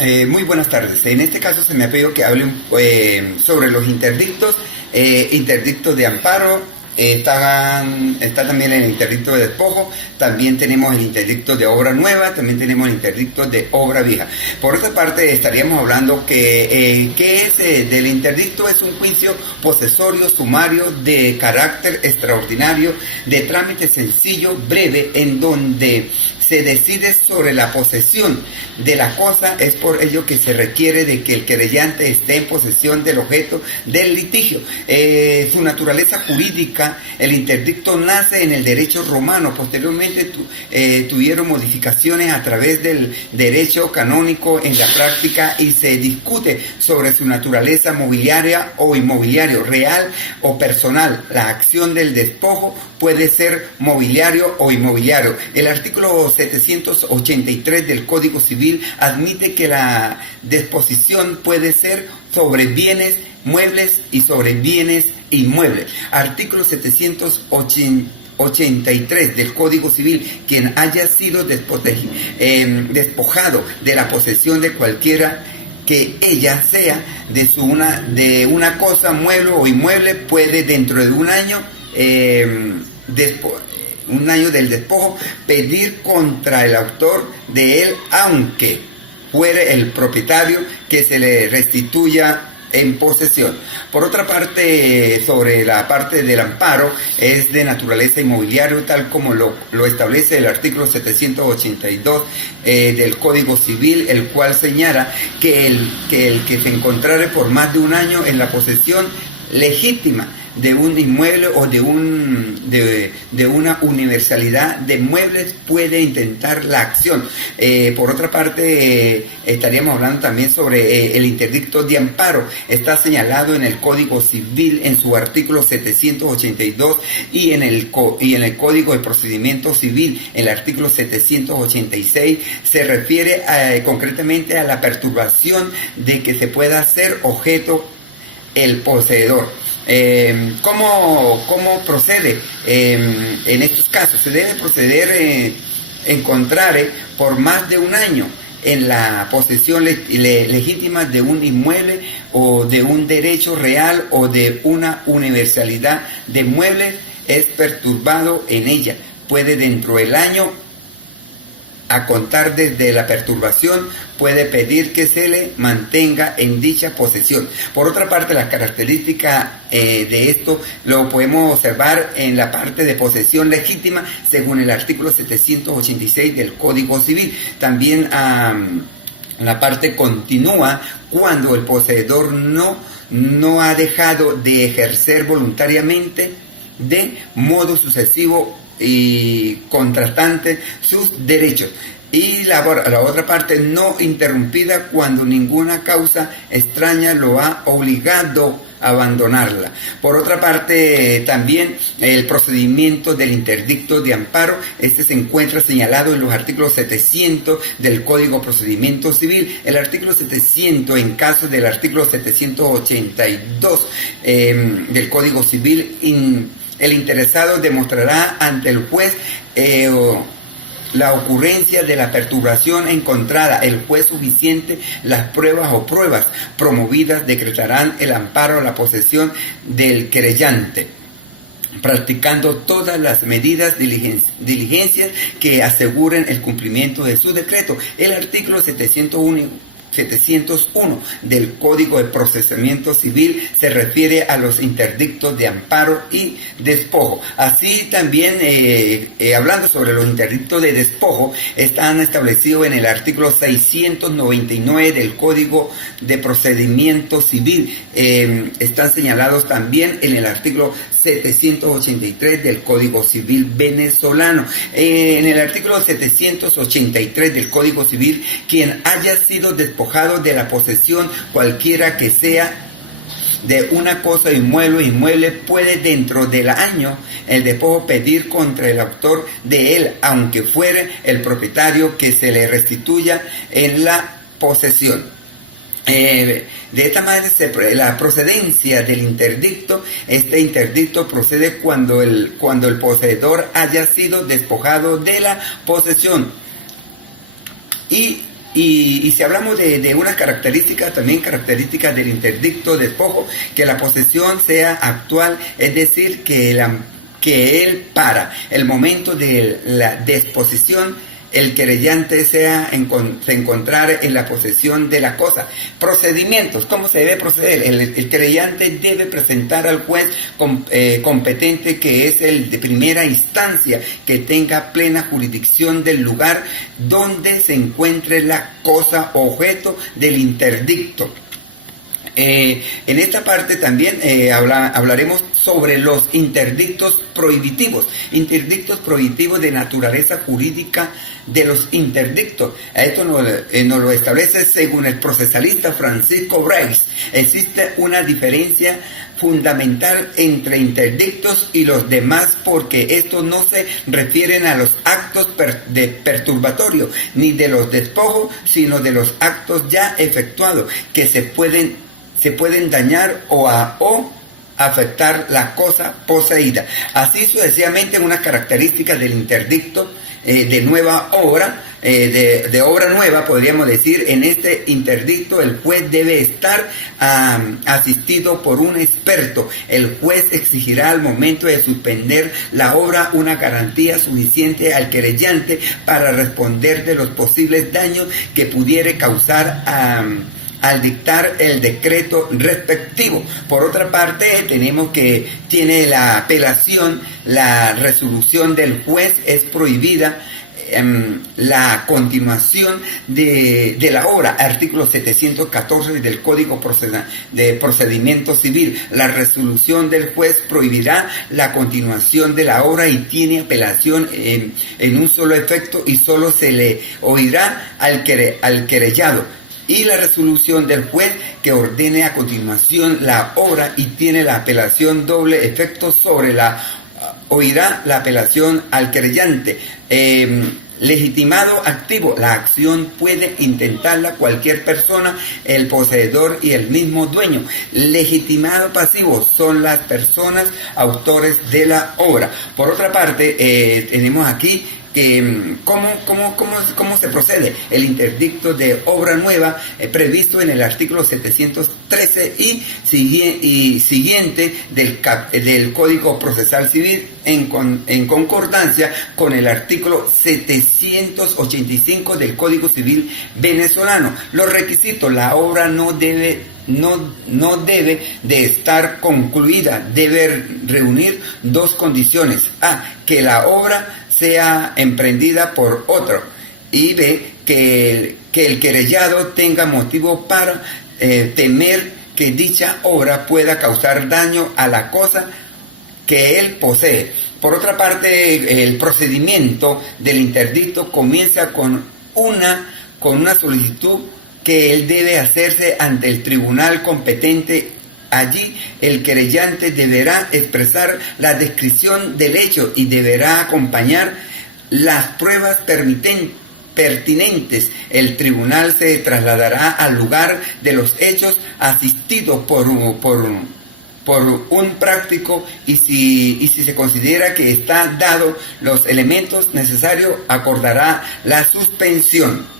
Muy buenas tardes. En este caso se me ha pedido que hable sobre los interdictos, interdicto de amparo. Está también el interdicto de despojo, también tenemos el interdicto de obra nueva, también tenemos el interdicto de obra vieja. Por otra parte, estaríamos hablando que del interdicto es un juicio posesorio, sumario, de carácter extraordinario, de trámite sencillo, breve, en donde se decide sobre la posesión de la cosa. Es por ello que se requiere de que el querellante esté en posesión del objeto del litigio. Su naturaleza jurídica, el interdicto nace en el derecho romano, posteriormente tuvieron modificaciones a través del derecho canónico en la práctica y se discute sobre su naturaleza mobiliaria o inmobiliario, real o personal. La acción del despojo puede ser mobiliario o inmobiliario. El artículo 783 del Código Civil admite que la disposición puede ser sobre bienes muebles y sobre bienes inmuebles. Artículo 783 del Código Civil: quien haya sido despojado de la posesión de cualquiera que ella sea de una cosa, mueble o inmueble, puede dentro de un año del despojo, pedir contra el autor de él, aunque fuere el propietario, que se le restituya en posesión. Por otra parte, sobre la parte del amparo, es de naturaleza inmobiliario, tal como lo establece el artículo 782 del Código Civil, el cual señala que el que se encontrare por más de un año en la posesión legítima de un inmueble o de una universalidad de muebles puede intentar la acción. Por otra parte, estaríamos hablando también sobre el interdicto de amparo. Está señalado en el Código Civil en su artículo 782 y en el Código de Procedimiento Civil, el artículo 786, se refiere concretamente a la perturbación de que se pueda hacer objeto el poseedor. ¿Cómo procede en estos casos? Se debe proceder encontrar por más de un año en la posesión legítima de un inmueble o de un derecho real o de una universalidad de muebles, es perturbado en ella. Puede dentro del año, a contar desde la perturbación, puede pedir que se le mantenga en dicha posesión. Por otra parte, la característica de esto lo podemos observar en la parte de posesión legítima, según el artículo 786 del Código Civil. También la parte continúa cuando el poseedor no ha dejado de ejercer voluntariamente de modo sucesivo y contrastante sus derechos, y la otra parte no interrumpida cuando ninguna causa extraña lo ha obligado a abandonarla. Por otra parte, también el procedimiento del interdicto de amparo, se encuentra señalado en los artículos 700 del Código de Procedimiento Civil. El artículo 700, en caso del artículo 782 del Código Civil, el interesado demostrará ante el juez la ocurrencia de la perturbación encontrada. El juez suficiente las pruebas o pruebas promovidas decretarán el amparo a la posesión del querellante, practicando todas las medidas, diligencias que aseguren el cumplimiento de su decreto. El artículo 701 del Código de Procesamiento Civil se refiere a los interdictos de amparo y despojo. Así también, hablando sobre los interdictos de despojo, están establecidos en el artículo 699 del Código de Procedimiento Civil. Están señalados también en el artículo 783 del Código Civil venezolano. En el artículo 783 del Código Civil, quien haya sido despojado de la posesión cualquiera que sea de una cosa inmueble, puede dentro del año el despojo pedir contra el autor de él, aunque fuere el propietario, que se le restituya en la posesión. De esta manera, la procedencia del interdicto, este interdicto procede cuando el poseedor haya sido despojado de la posesión y Y si hablamos de unas características, también características del interdicto despojo, que la posesión sea actual, es decir, que él para el momento de la disposición, el querellante se encontrar en la posesión de la cosa. Procedimientos, ¿cómo se debe proceder? El querellante debe presentar al juez competente, que es el de primera instancia, que tenga plena jurisdicción del lugar donde se encuentre la cosa objeto del interdicto. En esta parte también hablaremos sobre los interdictos prohibitivos de naturaleza jurídica de los interdictos. Esto nos lo establece según el procesalista Francisco Bryce. Existe una diferencia fundamental entre interdictos y los demás, porque estos no se refieren a los actos perturbatorios ni de los despojos, sino de los actos ya efectuados que se pueden dañar o afectar la cosa poseída. Así sucesivamente, una característica del interdicto de nueva obra, de obra nueva, podríamos decir. En este interdicto el juez debe estar asistido por un experto. El juez exigirá al momento de suspender la obra una garantía suficiente al querellante para responder de los posibles daños que pudiere causar al dictar el decreto respectivo. Por otra parte, tenemos que tiene la apelación, la resolución del juez es prohibida, la continuación de la obra, artículo 714 del Código de Procedimiento Civil. La resolución del juez prohibirá la continuación de la obra y tiene apelación en un solo efecto, y solo se le oirá al querellado. Y la resolución del juez que ordene a continuación la obra y tiene la apelación doble efecto, oirá la apelación al querellante. Legitimado activo, la acción puede intentarla cualquier persona, el poseedor y el mismo dueño. Legitimado pasivo son las personas autores de la obra. Por otra parte, tenemos aquí que cómo se procede el interdicto de obra nueva, previsto en el artículo 713 y siguiente del Código Procesal Civil, en concordancia con el artículo 785 del Código Civil venezolano. Los requisitos: la obra no debe de estar concluida, debe reunir dos condiciones: A, que la obra sea emprendida por otro, y B, que el querellado tenga motivo para temer que dicha obra pueda causar daño a la cosa que él posee. Por otra parte, el procedimiento del interdicto comienza con una solicitud que él debe hacerse ante el tribunal competente. Allí el querellante deberá expresar la descripción del hecho y deberá acompañar las pruebas pertinentes. El tribunal se trasladará al lugar de los hechos asistido por un práctico, y si se considera que están dados los elementos necesarios, acordará la suspensión.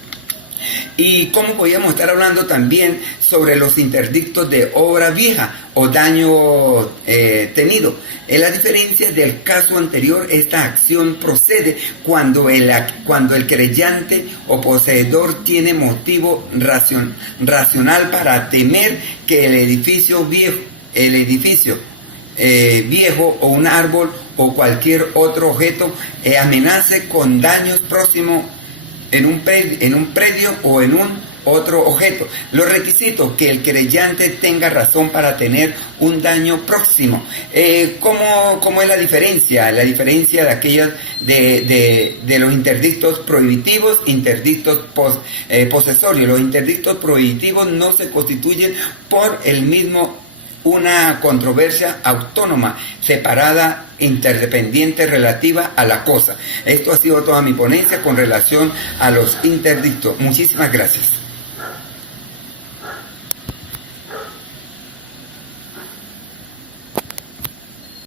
Y cómo podríamos estar hablando también sobre los interdictos de obra vieja o daño tenido. En la diferencia del caso anterior, esta acción procede cuando el querellante o poseedor tiene motivo racional para temer que el edificio viejo o un árbol o cualquier otro objeto amenace con daños próximos en un predio o en un otro objeto. Los requisitos: que el querellante tenga razón para temer un daño próximo. ¿Cómo es la diferencia? La diferencia de aquellas de los interdictos prohibitivos, interdictos posesorios. Los interdictos prohibitivos no se constituyen por el mismo una controversia autónoma, separada, interdependiente, relativa a la cosa. Esto ha sido toda mi ponencia con relación a los interdictos. Muchísimas gracias.